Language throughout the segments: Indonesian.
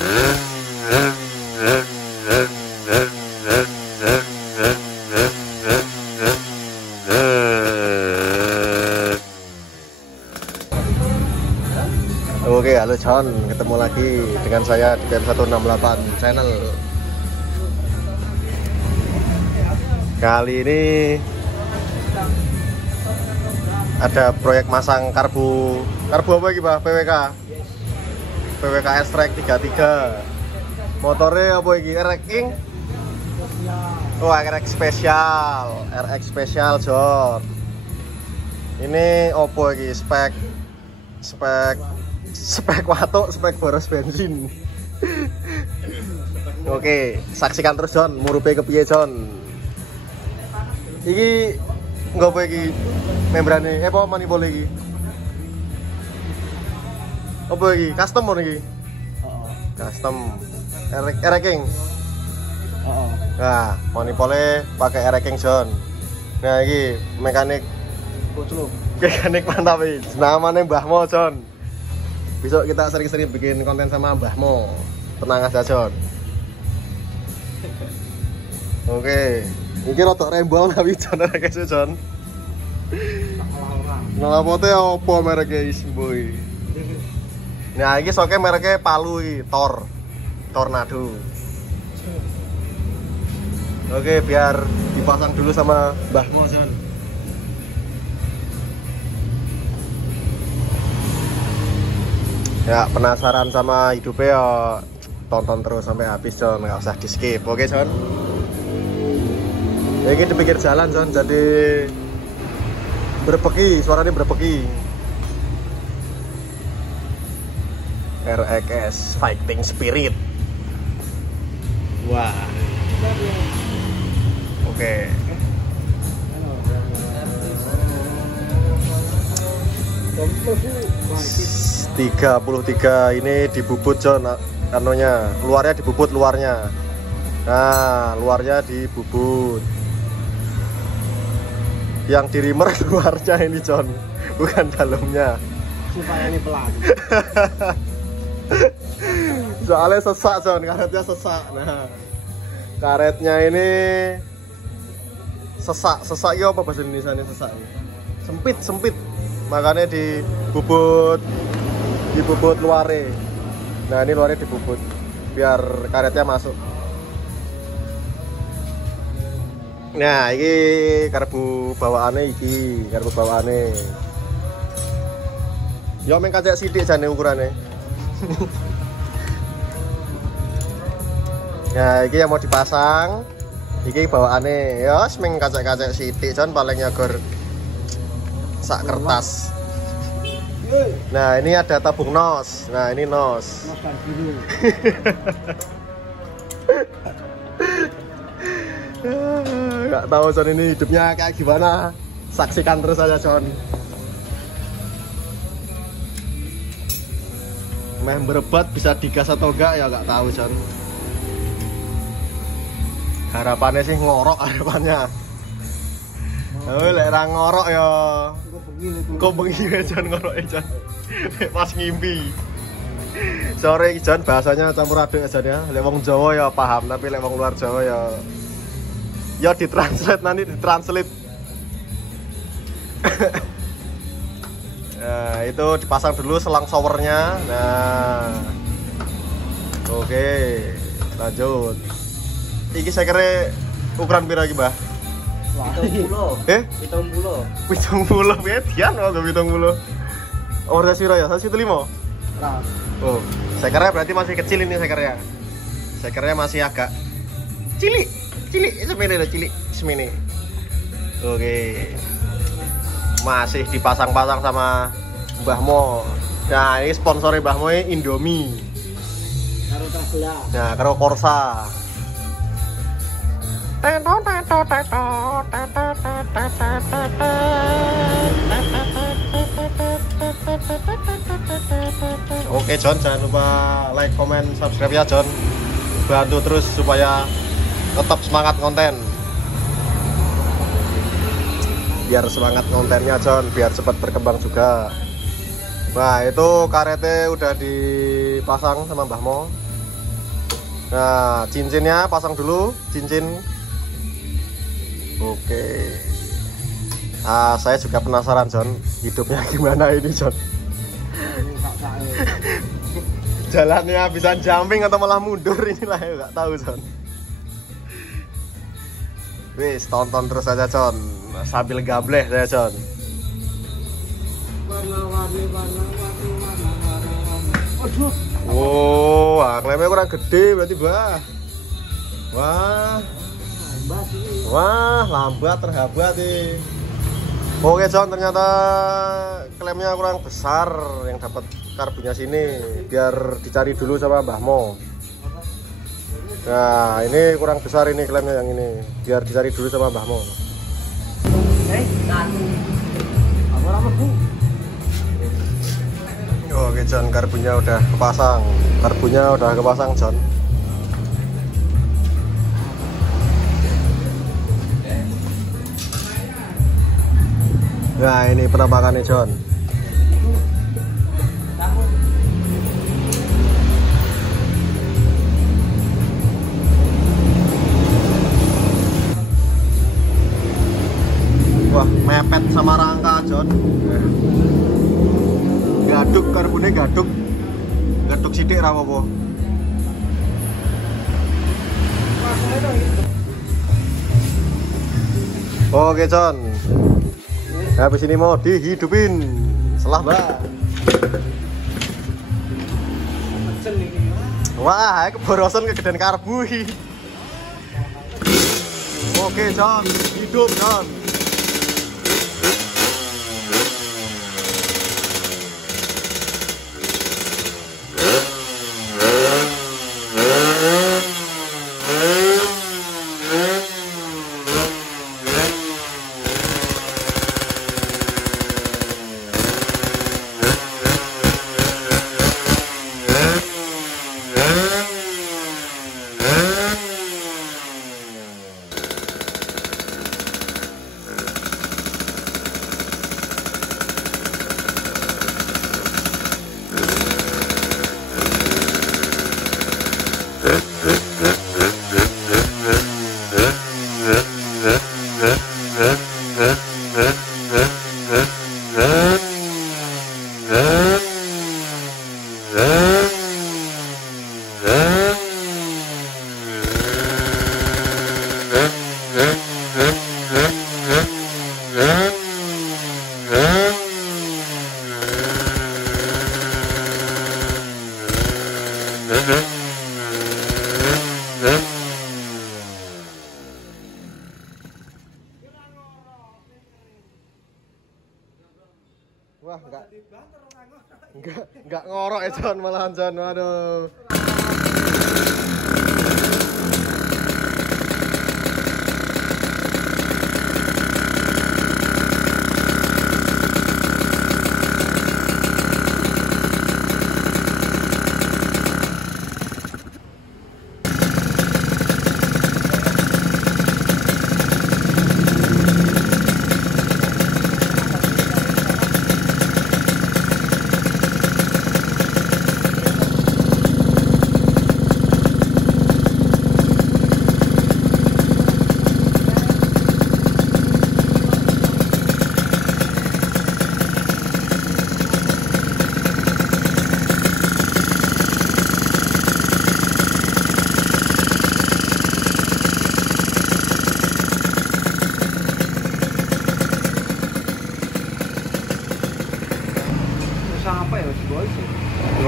Oke, halo John, ketemu lagi dengan saya di PM168 channel. Kali ini ada proyek masang karbu apa lagi Pak? PWK S-Track 33. Motornya apa lagi? RX King? Oh, RX Special John. Ini apa lagi? Spek watuk, spek boros bensin. Oke, saksikan terus John, murupe kepiye John. Iki nggo apa iki membrane? Apa manipul iki? Apa iki? Custom mon iki? Custom. RX King. Nah, manipulnya pakai RX King John. Nah, iki mekanik mantap iki. Namanya Mbah Mo John. Besok kita sering-sering bikin konten sama Mbah Mo. Tenang aja John. Oke, ini rotok rembol tapi John RX John. Ngelapote apa mereknya boy? Nah, ini soalnya mereknya Palu iki, Tornado. Oke, biar dipasang dulu sama Mbah Mo John. Ya, penasaran sama hidupnya ya tonton terus sampai habis John, nggak usah di skip. Oke John. Ya, ini di pinggir jalan John, jadi berpeki, suaranya berpeki. RX Fighting Spirit. Wah. Oke. 33 ini dibubut John, anunya luarnya dibubut luarnya. Nah, luarnya dibubut. Yang dirimer luarnya ini John, bukan dalamnya. Supaya ini pelan. Soalnya sesak John, karetnya sesak. Nah, karetnya ini sesak ya apa bahasa Indonesia ini sesak? Sempit. Makanya dibubut luarnya. Nah, ini luarnya dibubut biar karetnya masuk. Nah, ini karbu bawaannya ya meng kacek sidik jane ukurannya. Nah, ini yang mau dipasang. Ini bawaannya ya meng kacek sidik John, paling nyagor sak kertas. Nah, ini ada tabung nos. Nah, ini nos. Nggak tahu John ini hidupnya kayak gimana. Saksikan terus aja John. Meh berebat bisa digas atau enggak ya nggak tahu John. Harapannya sih ngorok harapannya. Oh, lek ra ngorok ya. Kok bengi John ngorok John. Pas ngimpi. Sore iki John bahasanya campur aduk aja ya. Lek wong Jawa ya paham, tapi lek wong luar Jawa ya ditranslate nanti ditranslate. Nah, itu dipasang dulu selang showernya. Nah. Oke, lanjut. Iki saya kira ukuran pira iki, Mbah? 70. 70 median kok 70. Order sira ya, 175. Oh, saya kira berarti masih kecil ini saya kira. Saya kira masih agak cilik semini. Oke. Masih dipasang-pasang sama Mbah Mo. Nah, ini sponsornya Mbah Mo Indomie. Karo Tesla. Nah, karo Corsa. Oke John, jangan lupa like, comment, subscribe ya John. Bantu terus supaya tetap semangat konten. Biar semangat kontennya John, biar cepat berkembang juga. Nah, itu karetnya udah dipasang sama Mbah Mo. Nah, cincinnya pasang dulu, cincin. Oke. Saya juga penasaran, John, hidupnya gimana ini, John. Jalannya bisa jumping atau malah mundur, inilah ya nggak tahu, John. Wis, tonton terus aja, John, sambil gableh saya, John. Warna-warni. Aduh. Wow, klemnya kurang gede berarti, Bah. Wah, lambat terhambat nih. Oke, John, ternyata klemnya kurang besar yang dapat karbonnya sini. Biar dicari dulu sama Mbah Mo. Nah, ini kurang besar ini klemnya yang ini. Biar dicari dulu sama Mbah Mo. Oke, John, karbonnya udah kepasang. John. Nah, ini penampakannya, John. Wah, mepet sama rangka, John. Gaduk karbonnya, gaduk sidik ra apa. Oke, John. Habis ini mau dihidupin. Selah, Mbak. Wah, keborosan kegedean karbu. Oke, John. Hidup, John. Wah, enggak ngorok ya, John, malahan, John. Waduh.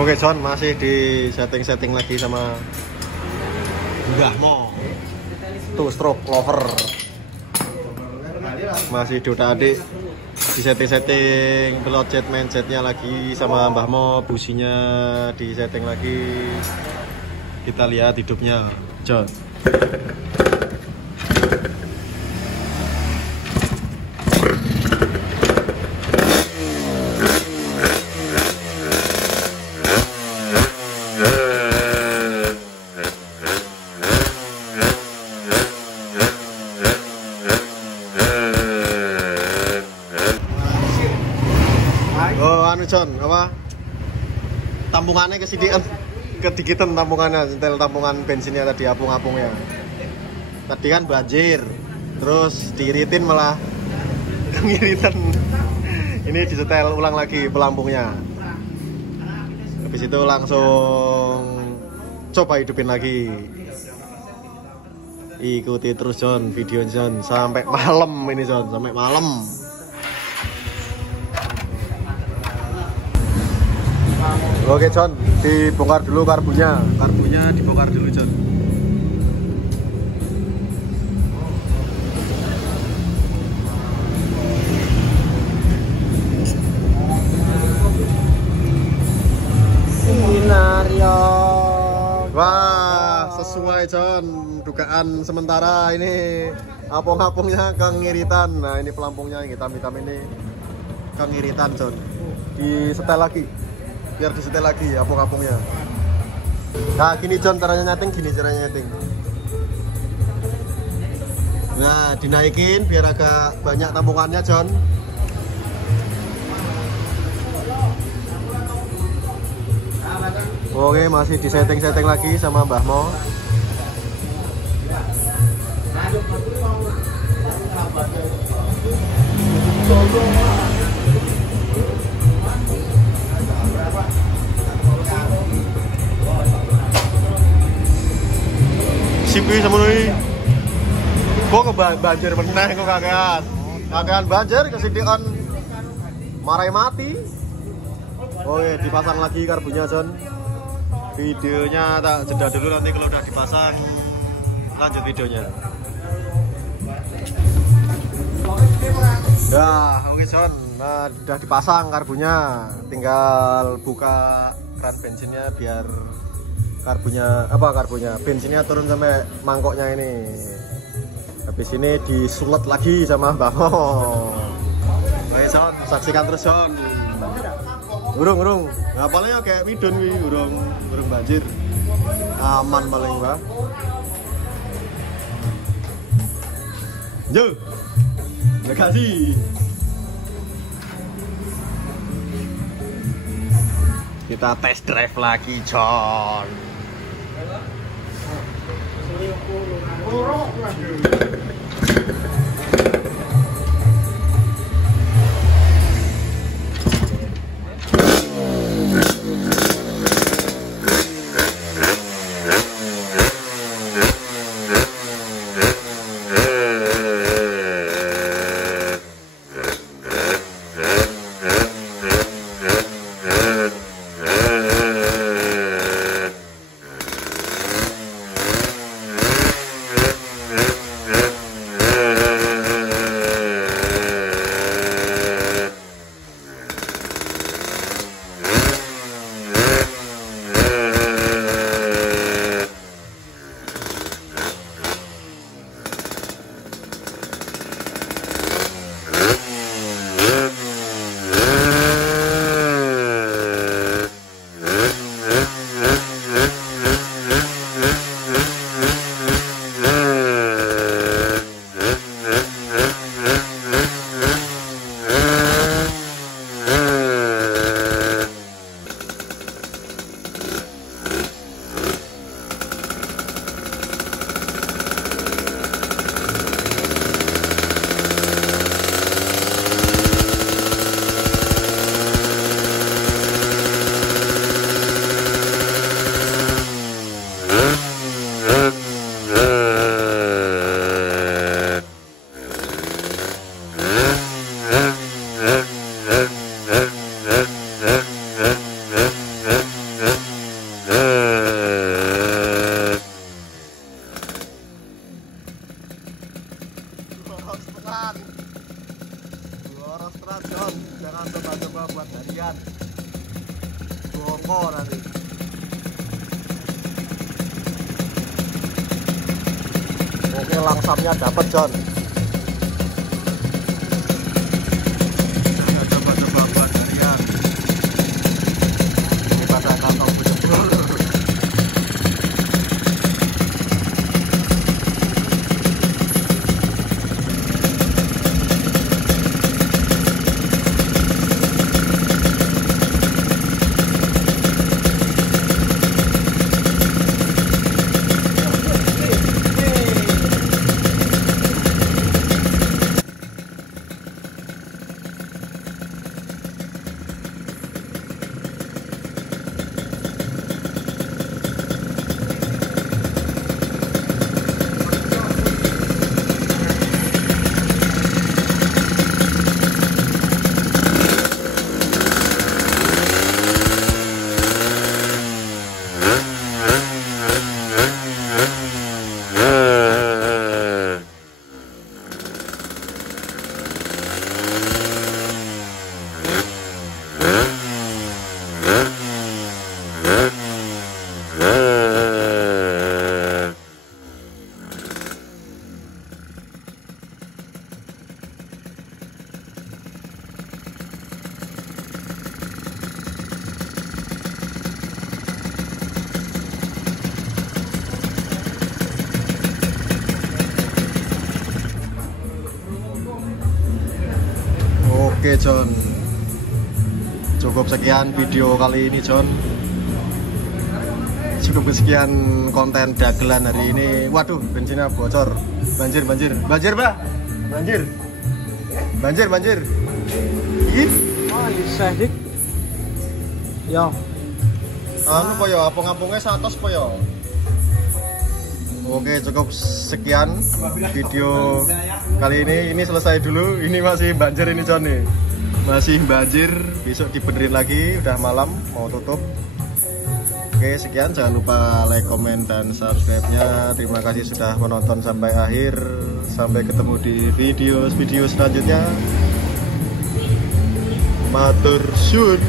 Oke, John, masih di setting-setting lagi sama Mbah Mo, two stroke lover. Masih diutak-atik di setting-setting pelot jet main jetnya lagi sama Mbah Mo, businya di setting lagi. Kita lihat hidupnya, John. John, apa tampungannya kesidikan. kedikitan tampungannya, setel tampungan bensinnya tadi, apung-apungnya. Tadi kan banjir, terus diiritin malah ngiritan. Ini disetel ulang lagi pelampungnya. Habis itu langsung coba hidupin lagi. Ikuti terus John, video John sampai malam ini John, sampai malam. Oke John, dibongkar dulu karbunya dibongkar dulu John. Wah, sesuai John, dugaan sementara ini apung-apungnya kengiritan. Nah ini pelampungnya yang hitam-hitam ini kengiritan John. Disetel lagi, biar disetel lagi apung-apungnya. Nah gini John caranya nyeting, Nah dinaikin biar agak banyak tampungannya John. Oke, masih disetting-setting lagi sama Mbah Mo. Sipi sama ini. Kok banjir meneh kok kakean banjir kesedihan marai mati. Oke, dipasang lagi karbunya John. Videonya tak jeda dulu, nanti kalau udah dipasang lanjut videonya. Ya, oke John. Nah, udah dipasang karbunya. Tinggal buka keran bensinnya biar karbunya bensinnya turun sampai mangkoknya ini. Habis ini disulet lagi sama Mbak Mo. Oke John, saksikan terus John. Urung. Ngapalnya kayak midon wi, urung banjir. Aman paling, Mbak. Yo. Terima kasih. Kita test drive lagi, John. Jangan coba-coba buat harian. Bongkor nanti. Oke, langsapnya dapat John. Jangan coba-coba buat harian. Ini pada kantong betul. Oke John, cukup sekian video kali ini John. Cukup sekian konten dagelan hari ini. Waduh, bensinnya bocor. Banjir bah. Banjir. Ih, Bisa dik. Yo. anu po yo, apung-apungnya 100 po yo. Oke, cukup sekian video kali ini. Ini selesai dulu. Ini masih banjir ini John nih. Masih banjir. Besok dibenerin lagi. Udah malam, mau tutup. Oke, sekian. Jangan lupa like, komen, dan subscribe-nya. Terima kasih sudah menonton sampai akhir. Sampai ketemu di video selanjutnya. Matur syukur.